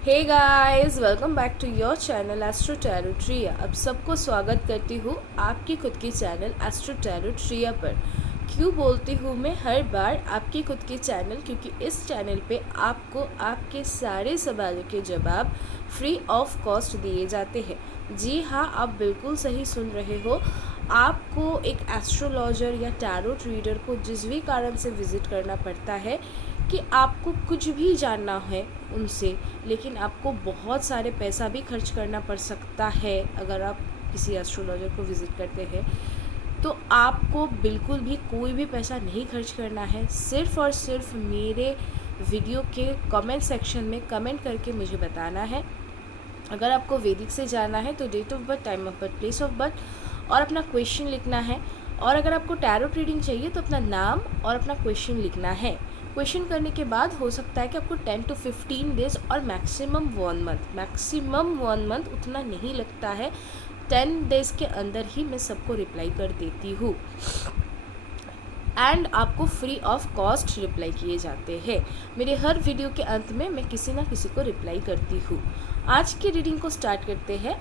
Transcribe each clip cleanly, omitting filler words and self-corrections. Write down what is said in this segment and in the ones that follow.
Hey guys, welcome back to your channel astro tarot Tria. अब सबको स्वागत करती हूँ आपकी खुद की चैनल एस्ट्रो टैरो ट्रिया पर। क्यों बोलती हूँ मैं हर बार आपकी खुद की चैनल, क्योंकि इस चैनल पे आपको आपके सारे सवालों के जवाब फ्री ऑफ कॉस्ट दिए जाते हैं। जी हाँ, आप बिल्कुल सही सुन रहे हो। आपको एक एस्ट्रोलॉजर या टैरोट रीडर को जिस भी कारण से विज़िट करना पड़ता है कि आपको कुछ भी जानना है उनसे, लेकिन आपको बहुत सारे पैसा भी खर्च करना पड़ सकता है अगर आप किसी एस्ट्रोलॉजर को विज़िट करते हैं। तो आपको बिल्कुल भी कोई भी पैसा नहीं खर्च करना है, सिर्फ़ और सिर्फ मेरे वीडियो के कमेंट सेक्शन में कमेंट करके मुझे बताना है। अगर आपको वैदिक से जाना है तो date of birth, time of birth, place of birth और अपना क्वेश्चन लिखना है। और अगर आपको टैरोट रीडिंग चाहिए तो अपना नाम और अपना क्वेश्चन लिखना है। क्वेश्चन करने के बाद हो सकता है कि आपको 10 to 15 डेज़ और मैक्सिमम 1 मंथ, उतना नहीं लगता है। 10 डेज़ के अंदर ही मैं सबको रिप्लाई कर देती हूँ एंड आपको फ्री ऑफ कॉस्ट रिप्लाई किए जाते हैं। मेरे हर वीडियो के अंत में मैं किसी ना किसी को रिप्लाई करती हूँ। आज की रीडिंग को स्टार्ट करते हैं।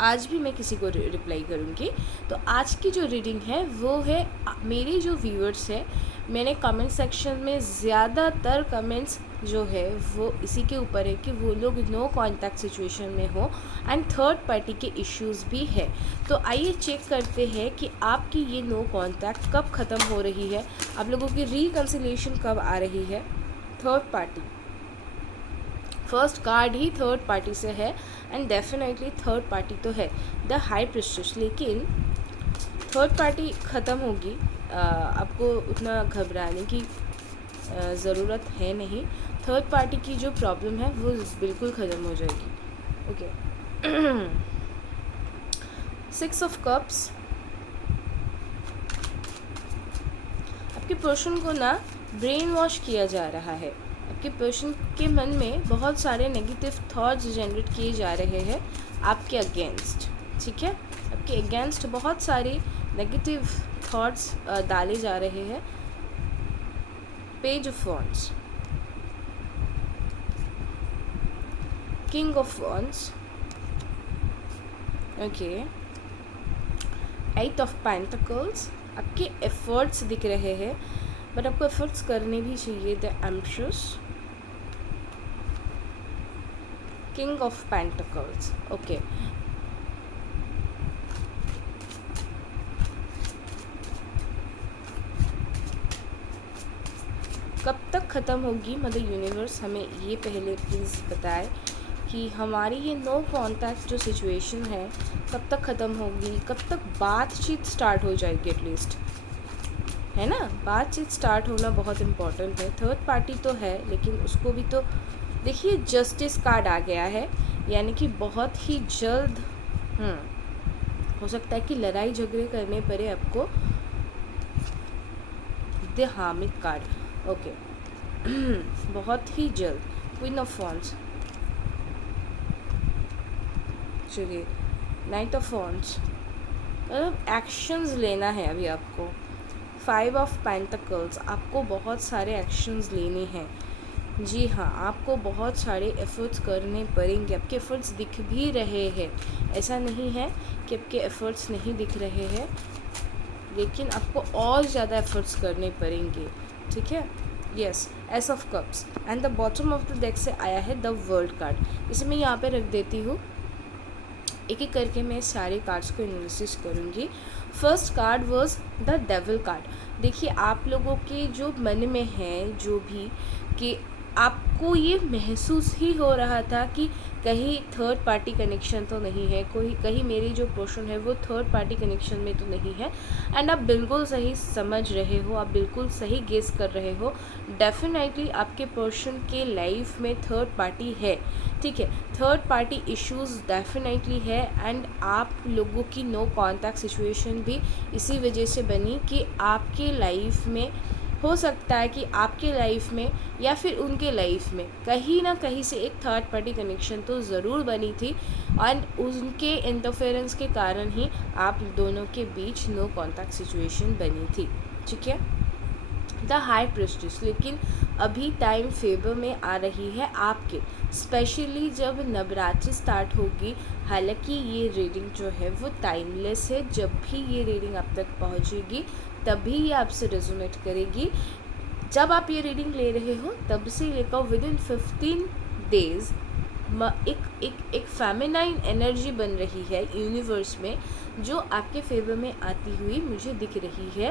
आज भी मैं किसी को रिप्लाई करूँगी। तो आज की जो रीडिंग है वो है मेरे जो व्यूअर्स हैं। मैंने कमेंट सेक्शन में ज़्यादातर कमेंट्स जो है वो इसी के ऊपर है कि वो लोग नो कॉन्टैक्ट सिचुएशन में हो एंड थर्ड पार्टी के इश्यूज़ भी है। तो आइए चेक करते हैं कि आपकी ये नो कॉन्टैक्ट कब ख़त्म हो रही है, आप लोगों की रिकन्सिलिएशन कब आ रही है। थर्ड पार्टी, फर्स्ट कार्ड ही थर्ड पार्टी से है एंड डेफिनेटली थर्ड पार्टी तो है द हाई प्रिस्टेस, लेकिन थर्ड पार्टी ख़त्म होगी। आपको उतना घबराने की ज़रूरत है नहीं। थर्ड पार्टी की जो प्रॉब्लम है वो बिल्कुल ख़त्म हो जाएगी। ओके। 6 ऑफ कप्स, आपके पर्सन को ना ब्रेन वॉश किया जा रहा है। आपके पर्सन के मन में बहुत सारे नेगेटिव थॉट्स जनरेट किए जा रहे हैं आपके अगेंस्ट। ठीक है, आपके अगेंस्ट बहुत सारे नेगेटिव थॉट्स डाले जा रहे हैं। Page of wands, king of wands, okay, eight of pentacles. आपके एफर्ट्स दिख रहे हैं बट आपको एफर्ट्स करने भी चाहिए। The empress, king of pentacles, okay. कब तक ख़त्म होगी मदर यूनिवर्स, हमें ये पहले प्लीज़ बताएं कि हमारी ये नो कॉन्टैक्ट जो सिचुएशन है कब तक ख़त्म होगी, कब तक बातचीत स्टार्ट हो जाएगी एटलीस्ट, है ना। बातचीत स्टार्ट होना बहुत इम्पॉर्टेंट है। थर्ड पार्टी तो है लेकिन उसको भी तो देखिए, जस्टिस कार्ड आ गया है, यानी कि बहुत ही जल्द हो सकता है कि लड़ाई झगड़े करने पड़े आपको। The hermit card, okay. बहुत ही जल्द। क्वीन ऑफ वॉन्ड्स, चलिए, नाइट ऑफ वॉन्ड्स, मतलब एक्शंस लेना है अभी आपको। 5 ऑफ पेंटिकल्स, आपको बहुत सारे एक्शंस लेने हैं। जी हाँ, आपको बहुत सारे एफ़र्ट्स करने पड़ेंगे। आपके एफ़र्ट्स दिख भी रहे हैं, ऐसा नहीं है कि आपके एफ़र्ट्स नहीं दिख रहे हैं, लेकिन आपको और ज़्यादा एफ़र्ट्स करने पड़ेंगे। ठीक है, yes. S of cups and the bottom of the deck से आया है द वर्ल्ड कार्ड। इसे मैं यहाँ पे रख देती हूँ, एक एक करके मैं सारे कार्ड्स को एनालिसिस करूँगी। First card was the devil card. देखिए, आप लोगों के जो मन में है जो भी, कि आपको ये महसूस ही हो रहा था कि कहीं थर्ड पार्टी कनेक्शन तो नहीं है, कहीं मेरी जो पर्सन है वो थर्ड पार्टी कनेक्शन में तो नहीं है। एंड आप बिल्कुल सही समझ रहे हो, आप बिल्कुल सही गेस कर रहे हो। डेफिनेटली आपके पर्सन के लाइफ में थर्ड पार्टी है। ठीक है, थर्ड पार्टी इश्यूज़ डेफिनेटली है एंड आप लोगों की नो कॉन्टैक्ट सिचुएशन भी इसी वजह से बनी कि आपके लाइफ में हो सकता है कि आपके लाइफ में या फिर उनके लाइफ में कहीं ना कहीं से एक थर्ड पार्टी कनेक्शन तो ज़रूर बनी थी एंड उनके इंटरफेरेंस के कारण ही आप दोनों के बीच नो कॉन्टैक्ट सिचुएशन बनी थी। ठीक है, द हाई प्रेस्टिज। लेकिन अभी टाइम फेवर में आ रही है आपके, स्पेशली जब नवरात्रि स्टार्ट होगी। हालांकि ये रीडिंग जो है वो टाइमलेस है, जब भी ये रीडिंग आप तक पहुंचेगी तभी ये आपसे रेजोनेट करेगी। जब आप ये रीडिंग ले रहे हो तब से लेकर विद इन 15 डेज एक फेमिनाइन एनर्जी बन रही है यूनिवर्स में, जो आपके फेवर में आती हुई मुझे दिख रही है।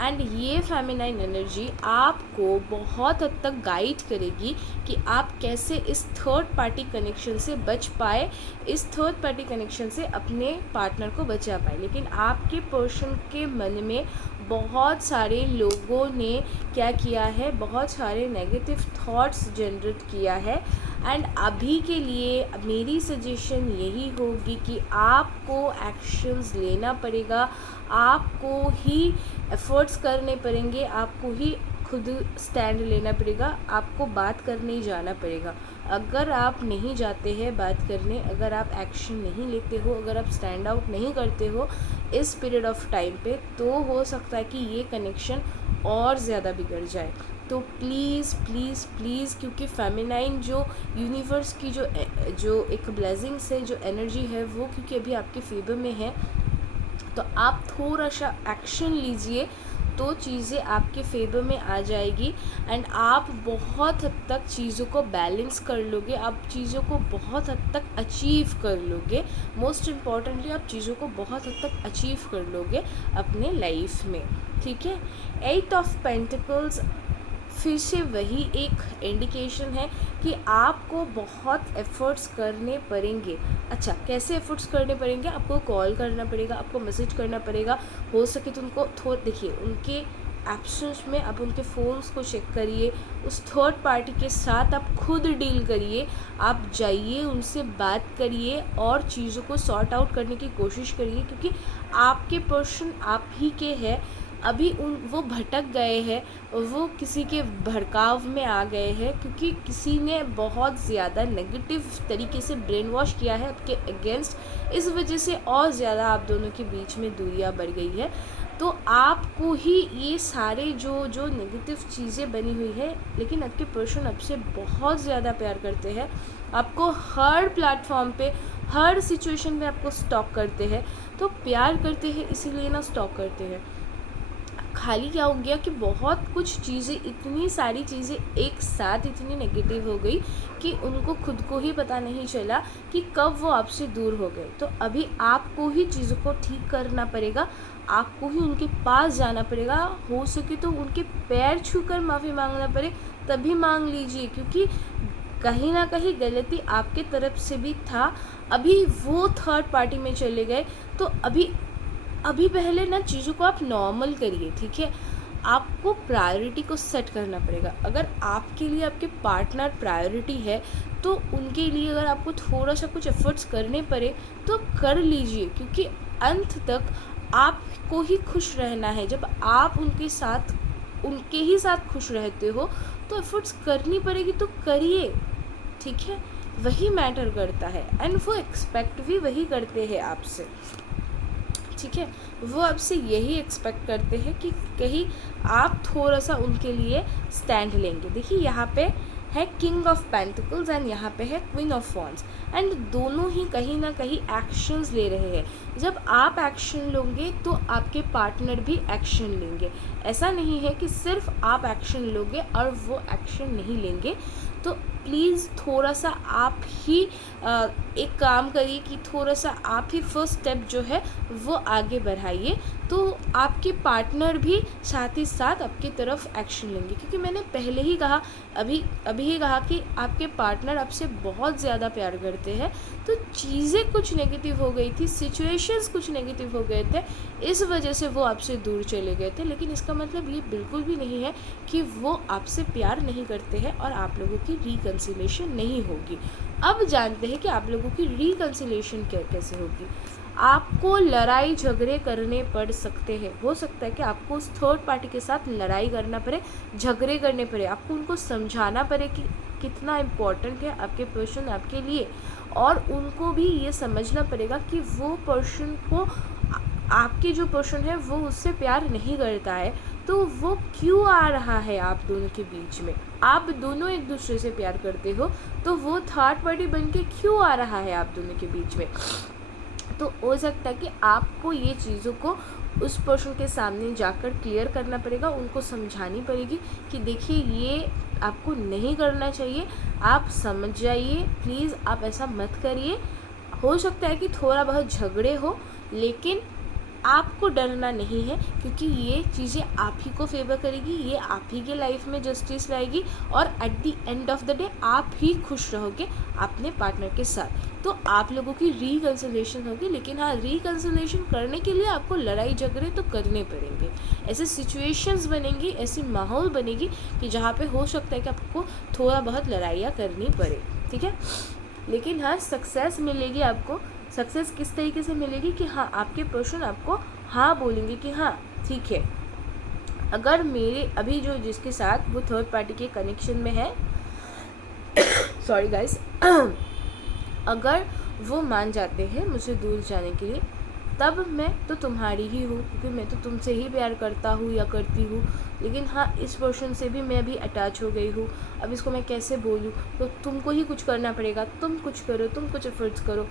एंड ये फेमिनाइन एनर्जी आपको बहुत हद तक गाइड करेगी कि आप कैसे इस थर्ड पार्टी कनेक्शन से बच पाए, इस थर्ड पार्टी कनेक्शन से अपने पार्टनर को बचा पाए। लेकिन आपके पर्सन के मन में बहुत सारे लोगों ने क्या किया है, बहुत सारे नेगेटिव थॉट्स जनरेट किया है। एंड अभी के लिए मेरी सजेशन यही होगी कि आपको एक्शंस लेना पड़ेगा, आपको ही एफर्ट्स करने पड़ेंगे, आपको ही खुद स्टैंड लेना पड़ेगा, आपको बात करने जाना पड़ेगा। अगर आप नहीं जाते हैं बात करने, अगर आप एक्शन नहीं लेते हो, अगर आप स्टैंड आउट नहीं करते हो इस पीरियड ऑफ टाइम पे, तो हो सकता है कि ये कनेक्शन और ज़्यादा बिगड़ जाए। तो प्लीज़ प्लीज़ प्लीज़, क्योंकि फेमिनाइन जो यूनिवर्स की जो एक ब्लेसिंग्स है, जो एनर्जी है, वो क्योंकि अभी आपके फेवर में है, तो आप थोड़ा सा एक्शन लीजिए तो चीज़ें आपके फेवर में आ जाएगी। एंड आप बहुत हद तक चीज़ों को बैलेंस कर लोगे, आप चीज़ों को बहुत हद तक अचीव कर लोगे। मोस्ट इम्पॉर्टेंटली आप चीज़ों को बहुत हद तक अचीव कर लोगे अपने लाइफ में, ठीक है। 8 ऑफ पेंटिकल्स फिर से वही एक इंडिकेशन है कि आपको बहुत एफ़र्ट्स करने पड़ेंगे। अच्छा, कैसे एफ़र्ट्स करने पड़ेंगे? आपको कॉल करना पड़ेगा, आपको मैसेज करना पड़ेगा, हो सके तो उनको देखिए, उनके एब्सेंस में आप उनके फ़ोन्स को चेक करिए, उस थर्ड पार्टी के साथ आप खुद डील करिए, आप जाइए उनसे बात करिए और चीज़ों को सॉर्ट आउट करने की कोशिश करिए, क्योंकि आपके पर्सन आप ही के हैं। अभी वो भटक गए हैं, वो किसी के भड़काव में आ गए हैं, क्योंकि किसी ने बहुत ज़्यादा नेगेटिव तरीके से ब्रेन वॉश किया है आपके अगेंस्ट। इस वजह से और ज़्यादा आप दोनों के बीच में दूरियां बढ़ गई है। तो आपको ही ये सारे जो नेगेटिव चीज़ें बनी हुई है, लेकिन आपके पर्सन आपसे बहुत ज़्यादा प्यार करते हैं, आपको हर प्लेटफॉर्म पे, हर सिचुएशन में आपको स्टॉक करते हैं। तो प्यार करते हैं इसीलिए ना स्टॉक करते हैं। खाली क्या हो गया कि बहुत कुछ चीज़ें, इतनी सारी चीज़ें एक साथ इतनी नेगेटिव हो गई कि उनको खुद को ही पता नहीं चला कि कब वो आपसे दूर हो गए। तो अभी आपको ही चीज़ों को ठीक करना पड़ेगा, आपको ही उनके पास जाना पड़ेगा। हो सके तो उनके पैर छूकर माफ़ी मांगना पड़े तभी मांग लीजिए, क्योंकि कहीं ना कहीं गलती आपके तरफ से भी था। अभी वो थर्ड पार्टी में चले गए, तो अभी पहले ना चीज़ों को आप नॉर्मल करिए, ठीक है। आपको प्रायोरिटी को सेट करना पड़ेगा। अगर आपके लिए आपके पार्टनर प्रायोरिटी है, तो उनके लिए अगर आपको थोड़ा सा कुछ एफर्ट्स करने पड़े तो कर लीजिए, क्योंकि अंत तक आपको ही खुश रहना है। जब आप उनके ही साथ खुश रहते हो तो एफर्ट्स करनी पड़ेगी, तो करिए, ठीक है। वही मैटर करता है, एंड वो एक्सपेक्ट भी वही करते हैं आपसे, ठीक है। वो आपसे यही एक्सपेक्ट करते हैं कि कहीं आप थोड़ा सा उनके लिए स्टैंड लेंगे। देखिए, यहाँ पे है किंग ऑफ पेंटिकल्स एंड यहाँ पे है क्वीन ऑफ वॉन्ड्स, एंड दोनों ही कहीं ना कहीं एक्शंस ले रहे हैं। जब आप एक्शन लोगे तो आपके पार्टनर भी एक्शन लेंगे। ऐसा नहीं है कि सिर्फ आप एक्शन लोगे और वो एक्शन नहीं लेंगे। तो प्लीज़ थोड़ा सा आप ही एक काम करिए कि थोड़ा सा आप ही फर्स्ट स्टेप जो है वो आगे बढ़ाइए, तो आपके पार्टनर भी साथ ही साथ आपकी तरफ एक्शन लेंगे। क्योंकि मैंने पहले ही कहा, अभी ही कहा कि आपके पार्टनर आपसे बहुत ज़्यादा प्यार करते हैं। तो चीज़ें कुछ नेगेटिव हो गई थी, सिचुएशंस कुछ नेगेटिव हो गए थे, इस वजह से वो आपसे दूर चले गए थे। लेकिन इसका मतलब ये बिल्कुल भी नहीं है कि वो आपसे प्यार नहीं करते हैं और आप लोगों की रिकन्सिलेशन नहीं होगी। अब जानते हैं कि आप लोगों की रिकन्सिलेशन कैसे होगी। आपको लड़ाई झगड़े करने पड़ सकते हैं। हो सकता है कि आपको उस थर्ड पार्टी के साथ लड़ाई करना पड़े, झगड़े करने पड़े, आपको उनको समझाना पड़े कि कितना इम्पोर्टेंट है आपके पर्सन आपके लिए, और उनको भी ये समझना पड़ेगा कि वो पर्सन को, आपके जो पर्सन है वो उससे प्यार नहीं करता है। तो वो क्यों आ रहा है आप दोनों के बीच में? आप दोनों एक दूसरे से प्यार करते हो, तो वो थर्ड पार्टी बन के क्यों आ रहा है आप दोनों के बीच में? तो हो सकता है कि आपको ये चीज़ों को उस पर्सन के सामने जाकर क्लियर करना पड़ेगा, उनको समझानी पड़ेगी कि देखिए ये आपको नहीं करना चाहिए, आप समझ जाइए, प्लीज़ आप ऐसा मत करिए। हो सकता है कि थोड़ा बहुत झगड़े हो, लेकिन आपको डरना नहीं है, क्योंकि ये चीज़ें आप ही को फेवर करेगी, ये आप ही के लाइफ में जस्टिस लाएगी, और at the end of the day आप ही खुश रहोगे अपने पार्टनर के साथ। तो आप लोगों की रिकंसिलिएशन होगी, लेकिन हाँ, रिकंसिलिएशन करने के लिए आपको लड़ाई झगड़े तो करने पड़ेंगे। ऐसे सिचुएशंस बनेंगी, ऐसी माहौल बनेगी कि जहाँ पे हो सकता है कि आपको थोड़ा बहुत लड़ाइयाँ करनी पड़े, ठीक है। लेकिन हाँ, सक्सेस मिलेगी आपको। सक्सेस किस तरीके से मिलेगी कि हाँ, आपके पर्सन आपको हाँ बोलेंगे कि हाँ ठीक है, अगर मेरे अभी जो जिसके साथ वो थर्ड पार्टी के कनेक्शन में है सॉरी गाइस अगर वो मान जाते हैं मुझे दूर जाने के लिए, तब मैं तो तुम्हारी ही हूँ, क्योंकि मैं तो तुमसे ही प्यार करता हूँ या करती हूँ। लेकिन हाँ, इस पर्सन से भी मैं भी अटैच हो गई हूँ, अब इसको मैं कैसे बोलूँ? तो तुमको ही कुछ करना पड़ेगा, तुम कुछ करो, तुम कुछ एफर्ट्स करो।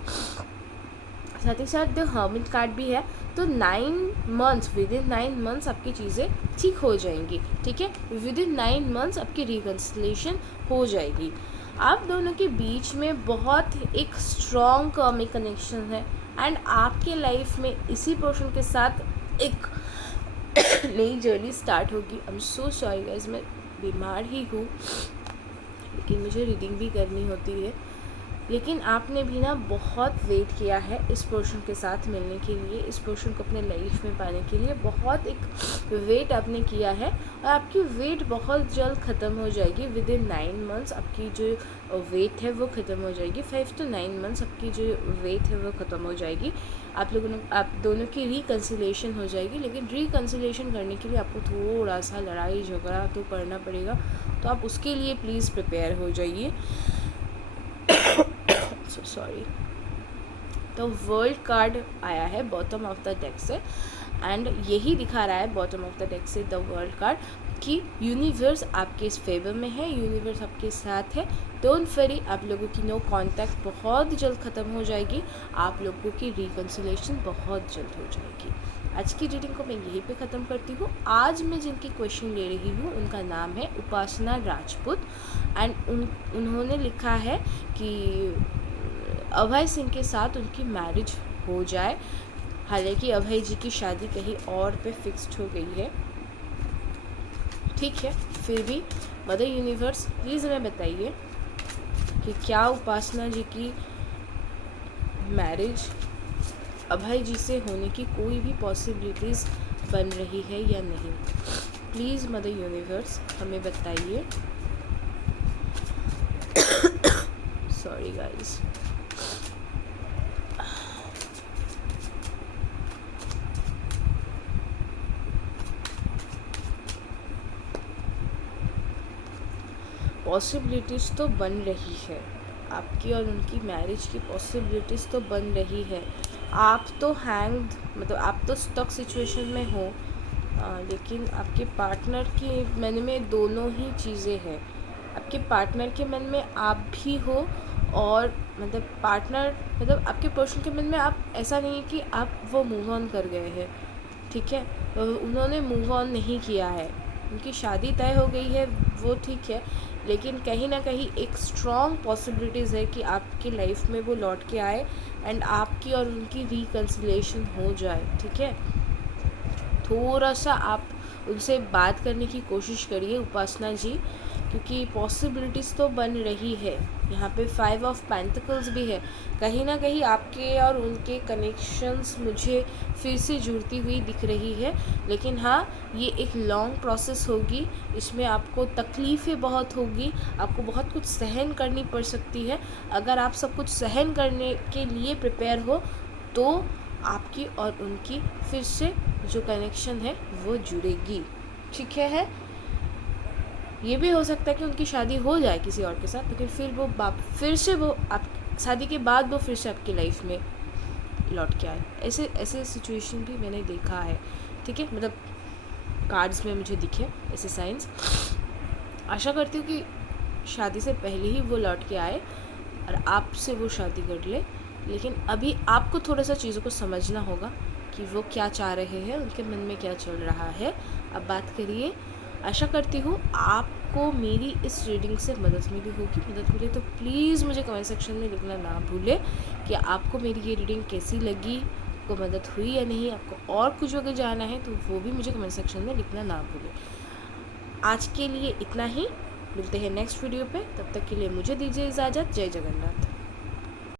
साथ ही साथ द हर्मिट कार्ड भी है, तो 9 मंथ्स, विद इन 9 मंथ्स आपकी चीज़ें ठीक हो जाएंगी, ठीक है। विद इन 9 मंथ्स आपकी रिकन्सिलिएशन हो जाएगी। आप दोनों के बीच में बहुत एक स्ट्रॉन्ग कार्मिक कनेक्शन है, एंड आपके लाइफ में इसी पर्सन के साथ एक नई जर्नी स्टार्ट होगी। I am so sorry guys, मैं बीमार ही हूँ, लेकिन मुझे रीडिंग भी करनी होती है। लेकिन आपने भी ना बहुत वेट किया है इस पर्सन के साथ मिलने के लिए, इस पर्सन को अपने लाइफ में पाने के लिए बहुत एक वेट आपने किया है, और आपकी वेट बहुत जल्द ख़त्म हो जाएगी। विद इन 9 मंथ्स आपकी जो वेट है वो ख़त्म हो जाएगी। 5 to 9 मंथ्स आपकी जो वेट है वो ख़त्म हो जाएगी। आप दोनों की रिकन्सिलिएशन हो जाएगी। लेकिन रिकन्सिलिएशन करने के लिए आपको थोड़ा सा लड़ाई झगड़ा तो करना पड़ेगा, तो आप उसके लिए प्लीज़ प्रिपेयर हो जाइए। सॉरी। तो वर्ल्ड कार्ड आया है बॉटम ऑफ द डेक से, एंड यही दिखा रहा है बॉटम ऑफ द डेक से द वर्ल्ड कार्ड कि यूनिवर्स आपके इस फेवर में है, यूनिवर्स आपके साथ है। डोंट वरी, आप लोगों की नो कांटेक्ट बहुत जल्द ख़त्म हो जाएगी, आप लोगों की रिकन्सिलिएशन बहुत जल्द हो जाएगी। आज की रीडिंग को मैं यहीं पे ख़त्म करती हूँ। आज मैं जिनकी क्वेश्चन ले रही हूँ उनका नाम है उपासना राजपूत, एंड उन्होंने लिखा है कि अभय सिंह के साथ उनकी मैरिज हो जाए। हालांकि अभय जी की शादी कहीं और पे फिक्स्ड हो गई है, ठीक है, फिर भी मदर यूनिवर्स प्लीज़ हमें बताइए कि क्या उपासना जी की मैरिज अभय जी से होने की कोई भी पॉसिबिलिटीज़ बन रही है या नहीं। प्लीज़ मदर यूनिवर्स हमें बताइए। Sorry guys. पॉसिबिलिटीज़ तो बन रही है, आपकी और उनकी मैरिज की पॉसिबिलिटीज़ तो बन रही है। आप तो हैंग्ड, मतलब आप तो स्टक सिचुएशन में हो, लेकिन आपके पार्टनर के मन में दोनों ही चीज़ें हैं। आपके पार्टनर के मन में आप भी हो, और मतलब आपके पर्सन के मन में आप, ऐसा नहीं है कि आप वो मूव ऑन कर गए हैं, ठीक है, उन्होंने मूव ऑन नहीं किया है, उनकी शादी तय हो गई है, वो ठीक है, लेकिन कहीं ना कहीं एक स्ट्रॉन्ग पॉसिबिलिटीज़ है कि आपकी लाइफ में वो लौट के आए, एंड आपकी और उनकी रिकन्सिलिएशन हो जाए, ठीक है। थोड़ा सा आप उनसे बात करने की कोशिश करिए उपासना जी, क्योंकि पॉसिबिलिटीज़ तो बन रही है। यहाँ पे 5 ऑफ पेंटिकल्स भी है, कहीं ना कहीं आपके और उनके कनेक्शंस मुझे फिर से जुड़ती हुई दिख रही है। लेकिन हाँ, ये एक लॉन्ग प्रोसेस होगी, इसमें आपको तकलीफ़ें बहुत होगी, आपको बहुत कुछ सहन करनी पड़ सकती है। अगर आप सब कुछ सहन करने के लिए प्रिपेयर हो, तो आपकी और उनकी फिर से जो कनेक्शन है वो जुड़ेगी, ठीक है। ये भी हो सकता है कि उनकी शादी हो जाए किसी और के साथ, लेकिन फिर वो आप शादी के बाद वो फिर से आपकी लाइफ में लौट के आए। ऐसे सिचुएशन भी मैंने देखा है, ठीक है। मतलब कार्ड्स में मुझे दिखे ऐसे साइंस। आशा करती हूँ कि शादी से पहले ही वो लौट के आए और आपसे वो शादी कर ले, लेकिन अभी आपको थोड़ा सा चीज़ों को समझना होगा कि वो क्या चाह रहे हैं, उनके मन में क्या चल रहा है। अब बात करिए। आशा करती हूँ आपको मेरी इस रीडिंग से मदद मिली होगी। मदद मिले तो प्लीज़ मुझे कमेंट सेक्शन में लिखना ना भूलें कि आपको मेरी ये रीडिंग कैसी लगी, आपको मदद हुई या नहीं। आपको और कुछ अगर जानना है तो वो भी मुझे कमेंट सेक्शन में लिखना ना भूलें। आज के लिए इतना ही, मिलते हैं नेक्स्ट वीडियो पे। तब तक के लिए मुझे दीजिए इजाज़त। जय जगन्नाथ।